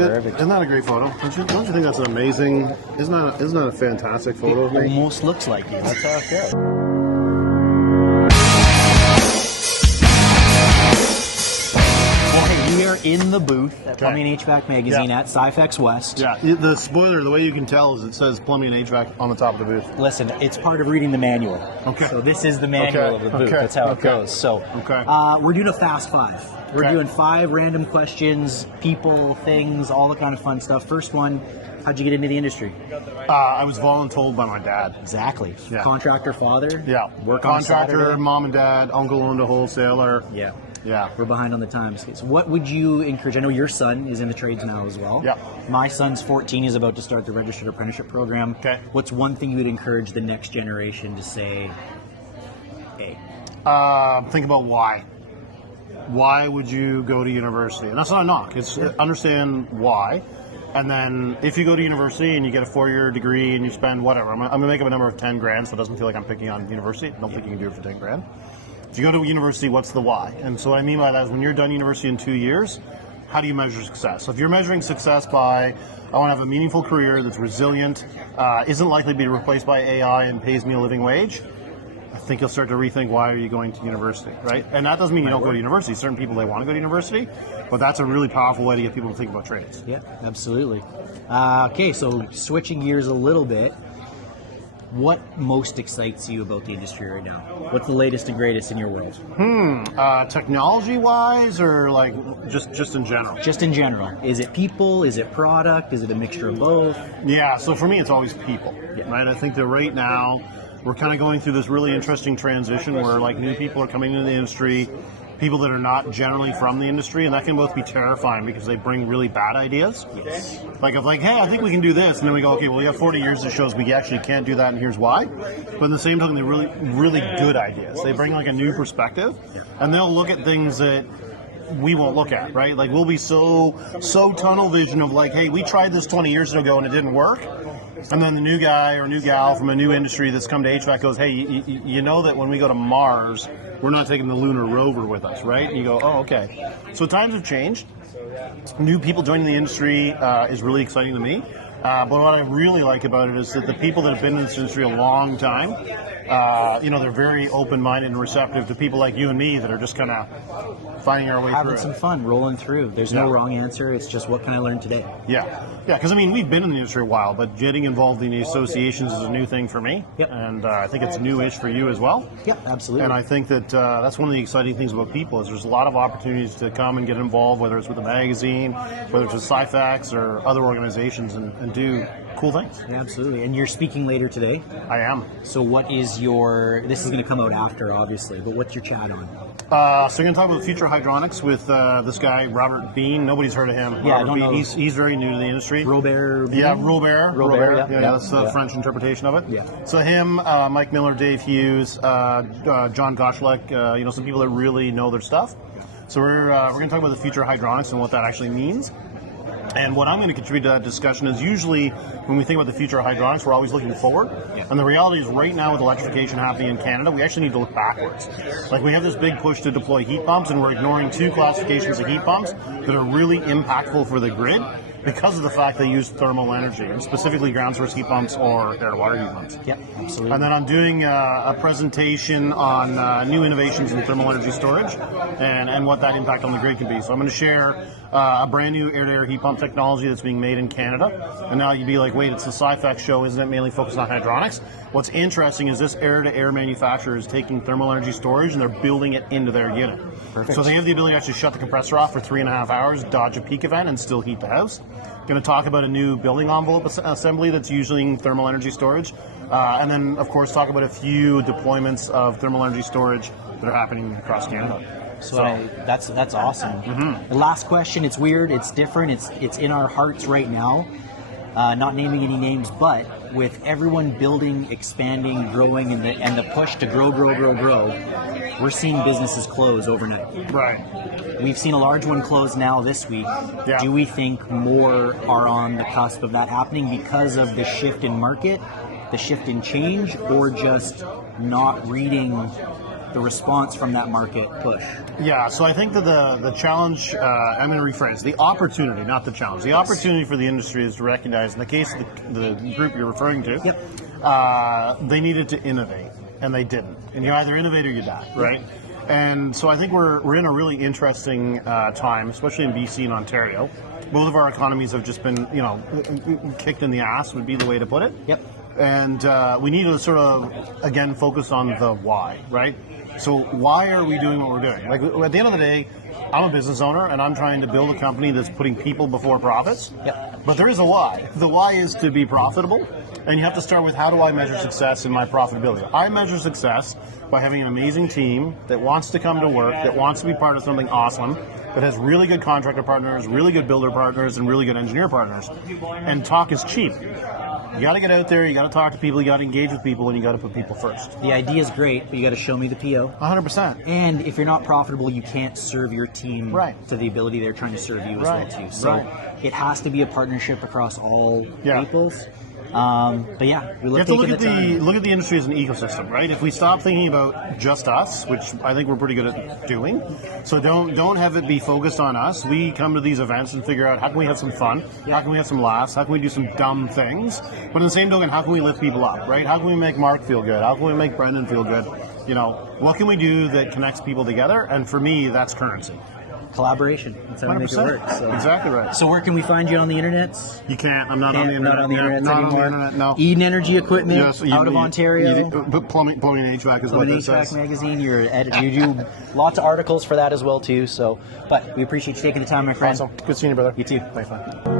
Isn't that a great photo? Don't you think that's an amazing? Isn't that a fantastic photo of me? Almost looks like you. That's how I feel. Well, hey, we are in the booth at Plumbing and HVAC Magazine at Sci-Fex West. Yeah, the spoiler, the way you can tell is it says Plumbing and HVAC on the top of the booth. Listen, it's part of reading the manual. Okay. So this is the manual of the booth. That's how it goes. So we're doing a fast 5. We're doing 5 random questions, people, things, all the kind of fun stuff. First one, how'd you get into the industry? I was voluntold by my dad. Exactly. Yeah. Contractor father? Yeah. Work Contractor, on Saturday? mom and dad, uncle owned a wholesaler. Yeah. Yeah. We're behind on the times. So what would you encourage? I know your son is in the trades now as well. Yeah. My son's 14. He's about to start the registered apprenticeship program. Okay. What's one thing you would encourage the next generation to say, hey? Think about why. Why would you go to university? And that's not a knock. It's understand why. And then if you go to university and you get a 4-year degree and you spend whatever, I'm going to make up a number of 10 grand so it doesn't feel like I'm picking on university. I don't think you can do it for 10 grand. If you go to university, what's the why? And so what I mean by that is when you're done university in 2 years, how do you measure success? So if you're measuring success by, I want to have a meaningful career that's resilient, isn't likely to be replaced by AI and pays me a living wage, I think you'll start to rethink why are you going to university, right? And that doesn't mean you don't go to university. Certain people, they want to go to university, but that's a really powerful way to get people to think about trades. Yeah, absolutely. Okay, so switching gears a little bit, what most excites you about the industry right now? What's the latest and greatest in your world? Technology-wise or like just in general? Just in general. Is it people? Is it product? Is it a mixture of both? Yeah, so for me, it's always people, right? I think that right now, we're kind of going through this really interesting transition where like new people are coming into the industry, people that are not generally from the industry, and that can both be terrifying because they bring really bad ideas. Yes. Like of like, hey, I think we can do this, and then we go, okay, well, we have 40 years that shows we actually can't do that, and here's why. But in the same time, they're really good ideas. They bring like a new perspective, and they'll look at things that we won't look at, right? Like we'll be so tunnel vision of like, hey, we tried this 20 years ago and it didn't work. And then the new guy or new gal from a new industry that's come to HVAC goes, hey, you know that when we go to Mars, we're not taking the lunar rover with us, right? And you go, oh, okay. So times have changed. New people joining the industry is really exciting to me. But what I really like about it is that the people that have been in this industry a long time, they're very open-minded and receptive to people like you and me that are just kind of finding our way through Having some fun, rolling through. There's no wrong answer. It's just what can I learn today? Yeah, because I mean, we've been in the industry a while, but getting involved in the associations is a new thing for me. Yep. And I think it's newish for you as well. Yeah, absolutely. And I think that that's one of the exciting things about people is there's a lot of opportunities to come and get involved, whether it's with a magazine, whether it's with Sci-Fex or other organizations, and do cool things. Yeah, absolutely. And you're speaking later today? I am. So what is your, this is going to come out after, obviously, but what's your chat on? So I'm going to talk about future hydronics with this guy, Robert Bean. Nobody's heard of him. Yeah, Robert I don't Bean. know. He's very new to the industry. Robert? Yeah, Robert. Yeah, that's the French interpretation of it. Yeah. So him, Mike Miller, Dave Hughes, John Goshleck, some people that really know their stuff. So we're going to talk about the future of hydronics and what that actually means. And what I'm going to contribute to that discussion is usually when we think about the future of hydronics, we're always looking forward. Yeah. And the reality is right now with electrification happening in Canada, we actually need to look backwards. Like we have this big push to deploy heat pumps, and we're ignoring 2 classifications of heat pumps that are really impactful for the grid because of the fact they use thermal energy, and specifically ground source heat pumps or air-to-water heat pumps. Yeah, absolutely. And then I'm doing a presentation on new innovations in thermal energy storage and what that impact on the grid can be. So I'm going to share a brand new air-to-air heat pump technology that's being made in Canada. And now you'd be like, wait, it's the Sci-Fex show, isn't it mainly focused on hydronics? What's interesting is this air-to-air manufacturer is taking thermal energy storage and they're building it into their unit. Perfect. So they have the ability to actually shut the compressor off for 3.5 hours, dodge a peak event, and still heat the house. Going to talk about a new building envelope assembly that's using thermal energy storage. And then, of course, talk about a few deployments of thermal energy storage that are happening across Canada. So that's awesome. Mm-hmm. The last question, it's weird, it's different, it's in our hearts right now. Not naming any names, but with everyone building, expanding, growing, and the push to grow, we're seeing businesses close overnight. Right. We've seen a large one close now this week. Yeah. Do we think more are on the cusp of that happening because of the shift in market, the shift in change, or just not reading the response from that market push? Yeah, so I think that the challenge, I'm going to rephrase, the opportunity, not the challenge. The opportunity for the industry is to recognize, in the case of the group you're referring to, they needed to innovate, and they didn't. And you either innovate or you die, right? And so I think we're in a really interesting time, especially in BC and Ontario. Both of our economies have just been, kicked in the ass would be the way to put it. Yep. And we need to sort of, again, focus on the why, right? So why are we doing what we're doing? Like, at the end of the day, I'm a business owner, and I'm trying to build a company that's putting people before profits. Yep. But there is a why. The why is to be profitable, and you have to start with, how do I measure success in my profitability? I measure success by having an amazing team that wants to come to work, that wants to be part of something awesome, that has really good contractor partners, really good builder partners, and really good engineer partners. And talk is cheap. You got to get out there, you got to talk to people, you got to engage with people, and you got to put people first. The idea is great, but you got to show me the PO. 100%. And if you're not profitable, you can't serve your team to the ability they're trying to serve you as well too. So it has to be a partnership across all peoples. But yeah, we you have to look at the industry as an ecosystem, right? If we stop thinking about just us, which I think we're pretty good at doing, so don't have it be focused on us. We come to these events and figure out, how can we have some fun, how can we have some laughs, how can we do some dumb things, but in the same token, how can we lift people up, right? How can we make Mark feel good? How can we make Brendan feel good? What can we do that connects people together? And for me, that's currency. Collaboration. That's how we make it work. So. Exactly right. So where can we find you on the internet? You can't. I'm not on the internet. Not on the internet not anymore. On the internet, no. Eden Energy Equipment out of Ontario. But plumbing and HVAC is what this says. Magazine. You're an editor. You do lots of articles for that as well too. So, but we appreciate you taking the time, my friend. Awesome. Good seeing you, brother. You too. Thanks, man.